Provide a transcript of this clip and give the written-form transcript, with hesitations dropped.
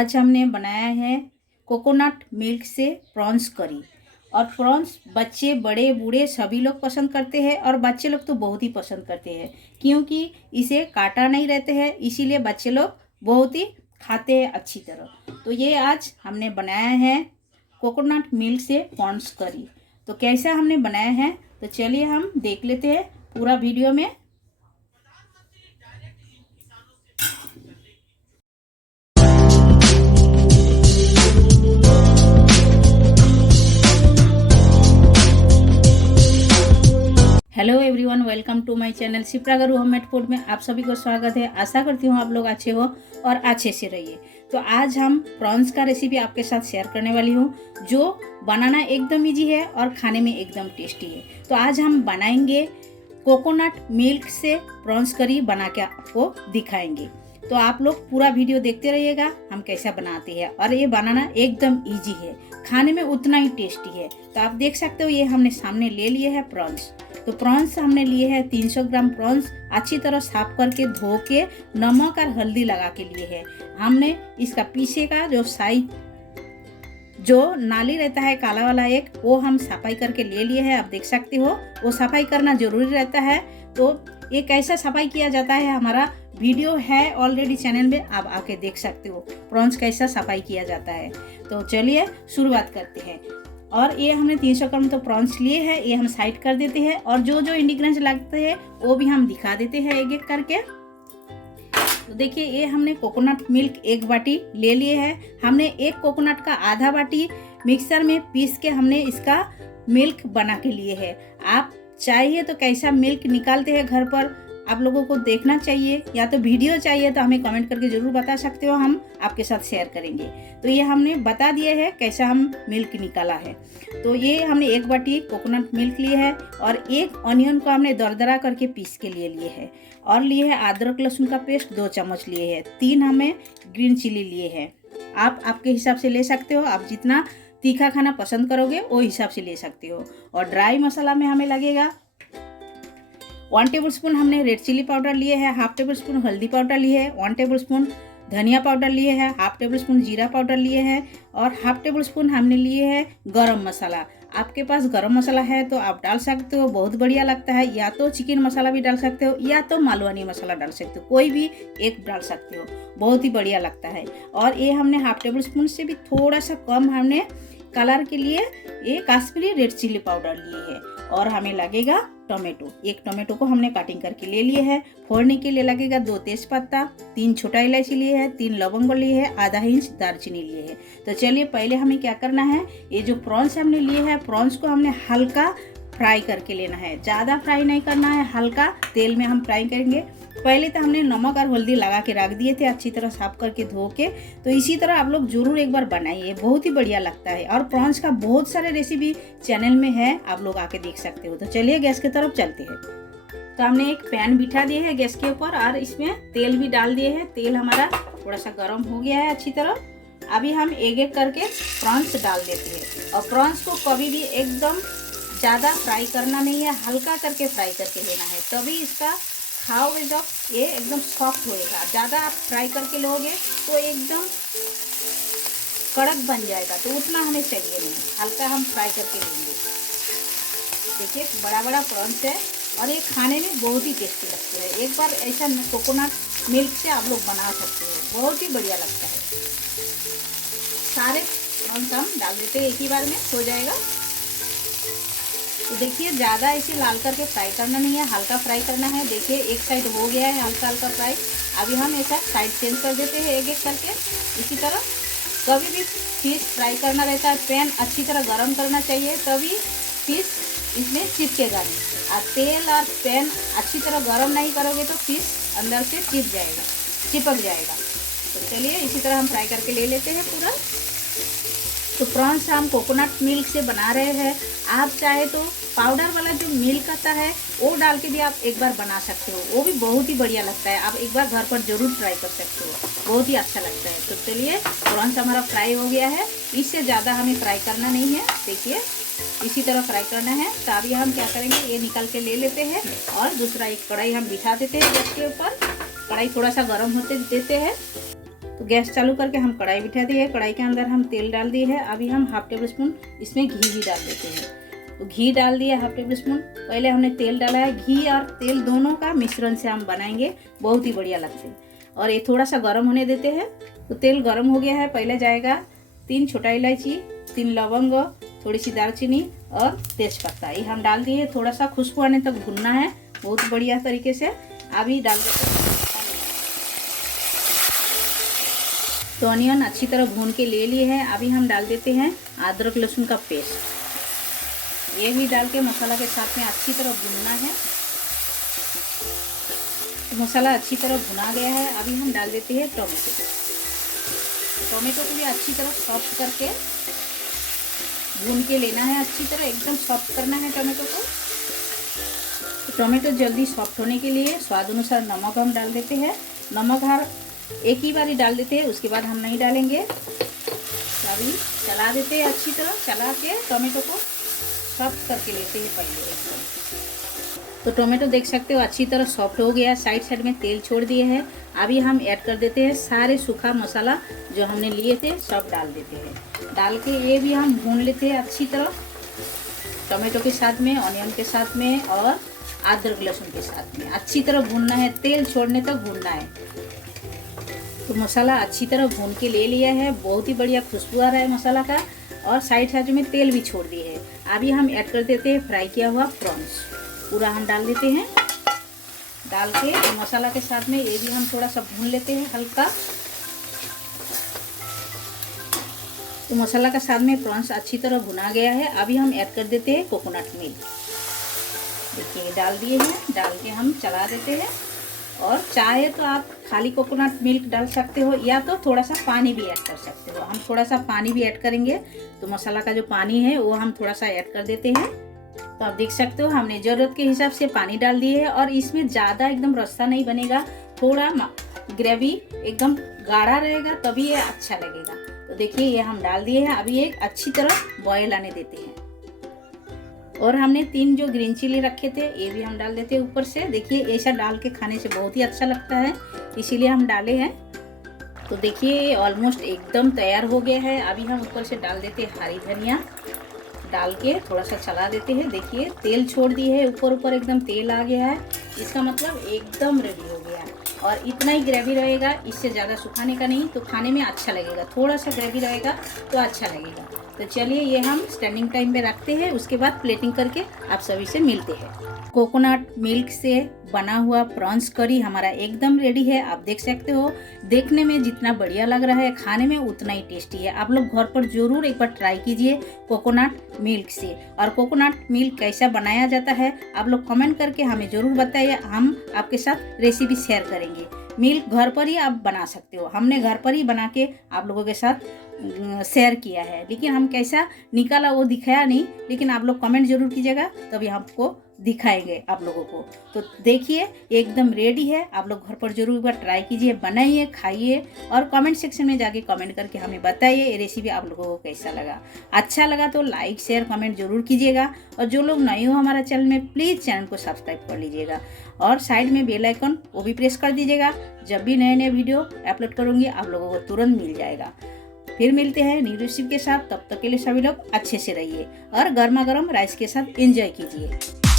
आज हमने बनाया है कोकोनट मिल्क से प्रॉन्स करी। और प्रॉन्स बच्चे बड़े बूढ़े सभी लोग पसंद करते हैं और बच्चे लोग तो बहुत ही पसंद करते हैं क्योंकि इसे काटा नहीं रहते हैं, इसीलिए बच्चे लोग बहुत ही खाते हैं अच्छी तरह। तो ये आज हमने बनाया है कोकोनट मिल्क से प्रॉन्स करी। तो कैसा हमने बनाया है तो चलिए हम देख लेते हैं पूरा वीडियो में। Hello everyone, welcome to my channel Shipra गरू होममेड फूड में आप सभी को स्वागत है। आशा करती हूँ आप लोग अच्छे हो और अच्छे से रहिए। तो आज हम प्रॉन्स का रेसिपी आपके साथ शेयर करने वाली हूँ जो बनाना एकदम इजी है और खाने में एकदम टेस्टी है। तो आज हम बनाएंगे कोकोनट मिल्क से प्रॉन्स करी, बना के आपको दिखाएंगे। तो आप लोग पूरा वीडियो देखते रहिएगा हम कैसा बनाते हैं। और ये बनाना एकदम इजी है, खाने में उतना ही टेस्टी है। तो आप देख सकते हो ये हमने सामने ले लिए है प्रॉन्स। तो प्रॉन्स हमने लिए हैं 300 ग्राम प्रॉन्स, अच्छी तरह साफ करके धो के नमक और हल्दी लगा के लिए है। हमने इसका पीछे का जो साइज जो नाली रहता है काला वाला एक, वो हम सफाई करके ले लिए हैं। आप देख सकते हो वो सफाई करना जरूरी रहता है। तो ये कैसा सफाई किया जाता है हमारा वीडियो है ऑलरेडी चैनल में, आप आके देख सकते हो प्रॉन्स कैसा सफाई किया जाता है। तो चलिए शुरुआत करते हैं। और ये हमने 300 ग्राम तो प्रॉन्स लिए हैं, ये हम साइड कर देते हैं। और जो जो इंग्रेडिएंट्स लगते हैं वो भी हम दिखा देते हैं एक एक करके। तो देखिए ये हमने कोकोनट मिल्क 1 बाटी ले लिए है। हमने एक कोकोनट का आधा बाटी मिक्सर में पीस के हमने इसका मिल्क बना के लिए है। आप चाहिए तो कैसा मिल्क निकालते हैं घर पर आप लोगों को देखना चाहिए, या तो वीडियो चाहिए तो हमें कमेंट करके जरूर बता सकते हो, हम आपके साथ शेयर करेंगे। तो ये हमने बता दिए है कैसा हम मिल्क निकाला है। तो ये हमने 1 बाटी कोकोनट मिल्क लिए है और 1 ऑनियन को हमने दरदरा करके पीस के लिए है। और लिए है अदरक लहसुन का पेस्ट 2 चम्मच लिए है। 3 हमें ग्रीन चिली लिए है। आप आपके हिसाब से ले सकते हो, आप जितना तीखा खाना पसंद करोगे वो हिसाब से ले सकते हो। और ड्राई मसाला में हमें लगेगा 1 टेबलस्पून हमने रेड चिली पाउडर लिए है, 1/2 टेबलस्पून हल्दी पाउडर लिए है, 1 टेबलस्पून धनिया पाउडर लिए है, 1/2 टेबलस्पून जीरा पाउडर लिए है और 1/2 टेबलस्पून हमने लिए है गरम मसाला। आपके पास गरम मसाला है तो आप डाल सकते हो, बहुत बढ़िया लगता है। या तो चिकन मसाला भी डाल सकते हो या तो मालवनी मसाला डाल सकते हो, कोई भी एक डाल सकते हो, बहुत ही बढ़िया लगता है। और ये हमने 1/2 टेबलस्पून से भी थोड़ा सा कम हमने कलर के लिए ये काश्मीरी रेड चिली पाउडर लिए है। और हमें लगेगा टोमेटो, 1 टोमेटो को हमने कटिंग करके ले लिए है। फोड़ने के लिए लगेगा 2 तेजपत्ता, 3 छोटा इलायची लिए है, 3 लवंग लिए है, आधा इंच दालचीनी लिए है। तो चलिए पहले हमें क्या करना है, ये जो प्रॉन्स हमने लिए है प्रॉन्स को हमने हल्का फ्राई करके लेना है, ज़्यादा फ्राई नहीं करना है, हल्का तेल में हम फ्राई करेंगे। पहले तो हमने नमक और हल्दी लगा के रख दिए थे अच्छी तरह साफ करके धो के। तो इसी तरह आप लोग जरूर एक बार बनाइए, बहुत ही बढ़िया लगता है। और प्रॉन्स का बहुत सारे रेसिपी चैनल में है, आप लोग आके देख सकते हो। तो चलिए गैस की तरफ चलते हैं। तो हमने एक पैन बिठा दिया है गैस के ऊपर और इसमें तेल भी डाल दिए है। तेल हमारा थोड़ा सा गर्म हो गया है अच्छी तरह। अभी हम एक एक करके प्रॉन्स डाल देते हैं। और प्रॉन्स को कभी भी एकदम ज़्यादा फ्राई करना नहीं है, हल्का करके फ्राई करके लेना है, तभी इसका खाओगे जब ये एकदम सॉफ्ट होएगा। ज़्यादा आप फ्राई करके लोगे तो एकदम कड़क बन जाएगा, तो उतना हमें चाहिए नहीं, हल्का हम फ्राई करके लेंगे। देखिए बड़ा बड़ा प्रॉन्स है और ये खाने में बहुत ही टेस्टी लगते हैं। एक बार ऐसा कोकोनट मिल्क से आप लोग बना सकते हो, बहुत ही बढ़िया लगता है। सारे प्रॉन्स हम डाल देते हैं एक ही बार में, हो जाएगा। तो देखिए ज़्यादा ऐसे लाल करके फ्राई करना नहीं है, हल्का फ्राई करना है। देखिए एक साइड हो गया है हल्का हल्का फ्राई। अभी हम ऐसा साइड चेंज कर देते हैं एक एक करके। इसी तरह कभी भी फिश फ्राई करना रहता है, पैन अच्छी तरह गर्म करना चाहिए, तभी फिश इसमें चिपकेगा नहीं। और तेल और पैन अच्छी तरह गर्म नहीं करोगे तो फिश अंदर से चिपक जाएगा। तो चलिए इसी तरह हम फ्राई करके ले लेते हैं पूरा। तो प्रॉन्स हम कोकोनट मिल्क से बना रहे हैं। आप चाहे तो पाउडर वाला जो मिल्क आता है वो डाल के भी आप एक बार बना सकते हो, वो भी बहुत ही बढ़िया लगता है। आप एक बार घर पर जरूर ट्राई कर सकते हो, बहुत ही अच्छा लगता है। तो चलिए प्रॉन्स हमारा फ्राई हो गया है, इससे ज़्यादा हमें फ्राई करना नहीं है। देखिए इसी तरह फ्राई करना है। तो अभी हम क्या करेंगे, ये निकाल के ले लेते हैं और दूसरा एक कढ़ाई हम बिठा देते हैं गैस के ऊपर। कढ़ाई थोड़ा सा गर्म होते देते हैं। तो गैस चालू करके हम कढ़ाई बिठा दिए। कढ़ाई के अंदर हम तेल डाल दिए है। अभी हम हाफ टेबल स्पून इसमें घी भी डाल देते हैं। तो घी डाल दिया हाफ टेबल स्पून। पहले हमने तेल डाला है। घी और तेल दोनों का मिश्रण से हम बनाएंगे, बहुत ही बढ़िया लगते हैं। और ये थोड़ा सा गर्म होने देते हैं। तो तेल गर्म हो गया है। पहले जाएगा 3 छोटा इलायची, 3 लवंग, थोड़ी सी दालचीनी और तेजपत्ता, ये हम डाल दिए। थोड़ा सा खुशबू आने तक भूनना है बहुत बढ़िया तरीके से। अभी डाल देते हैं तो अनियन अच्छी तरह भून के ले लिए हैं। अभी हम डाल देते हैं अदरक लहसुन का पेस्ट। ये भी डाल के मसाला के साथ में अच्छी तरह भूनना है। तो मसाला अच्छी तरह भुना गया है। अभी हम डाल देते हैं टोमेटो। टोमेटो को भी अच्छी तरह सॉफ्ट करके भून के लेना है। अच्छी तरह एकदम सॉफ्ट करना है टोमेटो को। तो टोमेटो जल्दी सॉफ्ट होने के लिए स्वाद अनुसार नमक हम डाल देते हैं। नमक हर एक ही बारी डाल देते हैं, उसके बाद हम नहीं डालेंगे। तो अभी चला देते हैं अच्छी तरह, चला के टोमेटो को सॉफ्ट करके लेते हैं पहले एकदम। तो टोमेटो देख सकते हो अच्छी तरह सॉफ्ट हो गया। साइड साइड में तेल छोड़ दिए हैं। अभी हम ऐड कर देते हैं सारे सूखा मसाला जो हमने लिए थे, सब डाल देते हैं। डाल के ये भी हम भून लेते हैं अच्छी तरह, टोमेटो के साथ में, ऑनियन के साथ में और अदरक लहसुन के साथ में अच्छी तरह भूनना है। तेल छोड़ने तक भूनना है। तो मसाला अच्छी तरह भून के ले लिया है। बहुत ही बढ़िया खुशबू आ रहा है मसाला का। और साइड साइड में तेल भी छोड़ दिए है। अभी हम ऐड कर देते हैं फ्राई किया हुआ प्रॉन्स, पूरा हम डाल देते हैं। डाल के मसाला के साथ में ये भी हम थोड़ा सा भून लेते हैं हल्का। तो मसाला के साथ में प्रॉन्स अच्छी तरह भुना गया है। अभी हम ऐड कर देते हैं कोकोनट मिल्क। देखिए डाल दिए हैं। डाल के हम चला देते हैं। और चाहे तो आप खाली कोकोनट मिल्क डाल सकते हो या तो थोड़ा सा पानी भी ऐड कर सकते हो। हम थोड़ा सा पानी भी ऐड करेंगे। तो मसाला का जो पानी है वो हम थोड़ा सा ऐड कर देते हैं। तो आप देख सकते हो हमने ज़रूरत के हिसाब से पानी डाल दिए है। और इसमें ज़्यादा एकदम रस्सा नहीं बनेगा, थोड़ा ग्रेवी एकदम गाढ़ा रहेगा, तभी ये अच्छा लगेगा। तो देखिए ये हम डाल दिए हैं। अभी एक अच्छी तरह बॉयल आने देते हैं। और हमने 3 जो ग्रीन चिली रखे थे ये भी हम डाल देते हैं ऊपर से। देखिए ऐसा डाल के खाने से बहुत ही अच्छा लगता है, इसीलिए हम डाले हैं। तो देखिए ये ऑलमोस्ट एकदम तैयार हो गया है। अभी हम ऊपर से डाल देते हैं हरी धनिया। डाल के थोड़ा सा चला देते हैं। देखिए तेल छोड़ दिए है, ऊपर ऊपर एकदम तेल आ गया है। इसका मतलब एकदम रेडी हो गया। और इतना ही ग्रेवी रहेगा, इससे ज़्यादा सुखाने का नहीं, तो खाने में अच्छा लगेगा। थोड़ा सा ग्रेवी रहेगा तो अच्छा लगेगा। तो चलिए ये हम स्टैंडिंग टाइम पे रखते हैं, उसके बाद प्लेटिंग करके आप सभी से मिलते हैं। कोकोनट मिल्क से बना हुआ प्रॉन्स करी हमारा एकदम रेडी है। आप देख सकते हो, देखने में जितना बढ़िया लग रहा है खाने में उतना ही टेस्टी है। आप लोग घर पर जरूर एक बार ट्राई कीजिए कोकोनट मिल्क से। और कोकोनट मिल्क कैसा बनाया जाता है आप लोग कमेंट करके हमें ज़रूर बताइए, हम आपके साथ रेसिपी शेयर करेंगे। मिल्क घर पर ही आप बना सकते हो। हमने घर पर ही बना के आप लोगों के साथ शेयर किया है, लेकिन हम कैसा निकाला वो दिखाया नहीं। लेकिन आप लोग कमेंट जरूर कीजिएगा, तभी हमको दिखाएंगे आप लोगों को। तो देखिए एकदम रेडी है। आप लोग घर पर जरूर एक बार ट्राई कीजिए, बनाइए, खाइए और कमेंट सेक्शन में जाके कमेंट करके हमें बताइए ये रेसिपी आप लोगों को कैसा लगा। अच्छा लगा तो लाइक शेयर कमेंट जरूर कीजिएगा। और जो लोग नए हो हमारा चैनल में, प्लीज़ चैनल को सब्सक्राइब कर लीजिएगा और साइड में बेल आइकन वो भी प्रेस कर दीजिएगा। जब भी नए नए वीडियो अपलोड करूँगी आप लोगों को तुरंत मिल जाएगा। फिर मिलते हैं न्यू रेसिपी के साथ। तब तक के लिए सभी लोग अच्छे से रहिए और गर्मा गर्म राइस के साथ एंजॉय कीजिए।